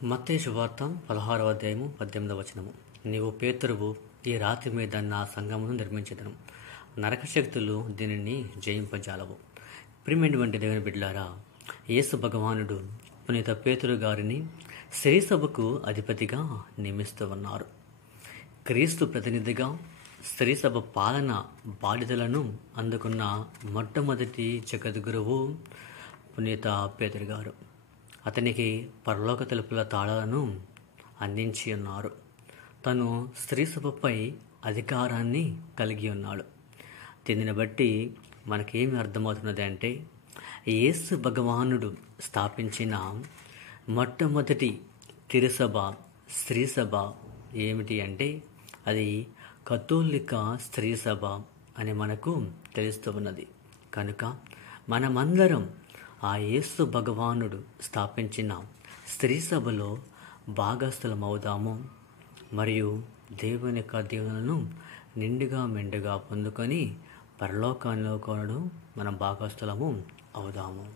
మత్తయి శుభవార్త 16వ అధ్యాయము 18వ వచనము. నీవు పేతురువు, ఈ రాతి మీద నా సంఘమును నిర్మించెదను, నరకశక్తులు దీనిని జయింపజాలవు. ప్రియమైనటువంటి దేవుని బిడ్డలారా, యేసు భగవానుడు పునీత పేతురు గారిని శ్రీసభకు అధిపతిగా నియమిస్తూ ఉన్నారు. క్రీస్తు ప్రతినిధిగా శ్రీసభ పాలన బాధ్యతలను అందుకున్న మొట్టమొదటి జగద్గురువు పునీత పేతురు గారు. అతనికి పరలోక తలుపుల తాళాలను అందించి ఉన్నారు. తను స్త్రీసభపై అధికారాన్ని కలిగి ఉన్నాడు. దీనిని బట్టి మనకేమి అర్థమవుతున్నది అంటే, యేసు భగవానుడు స్థాపించిన మొట్టమొదటి తిరుసభ, స్త్రీసభ ఏమిటి అంటే అది కథోలిక స్త్రీసభ అని మనకు తెలుస్తూ ఉన్నది. కనుక మనమందరం ఆ యేసు భగవానుడు స్థాపించిన స్త్రీ సభలో భాగస్థులమవుదాము. మరియు దేవుని యొక్క దీవెనలను నిండుగా మెండుగా పొందుకొని పరలోకంలో మనం భాగస్థులము అవుదాము.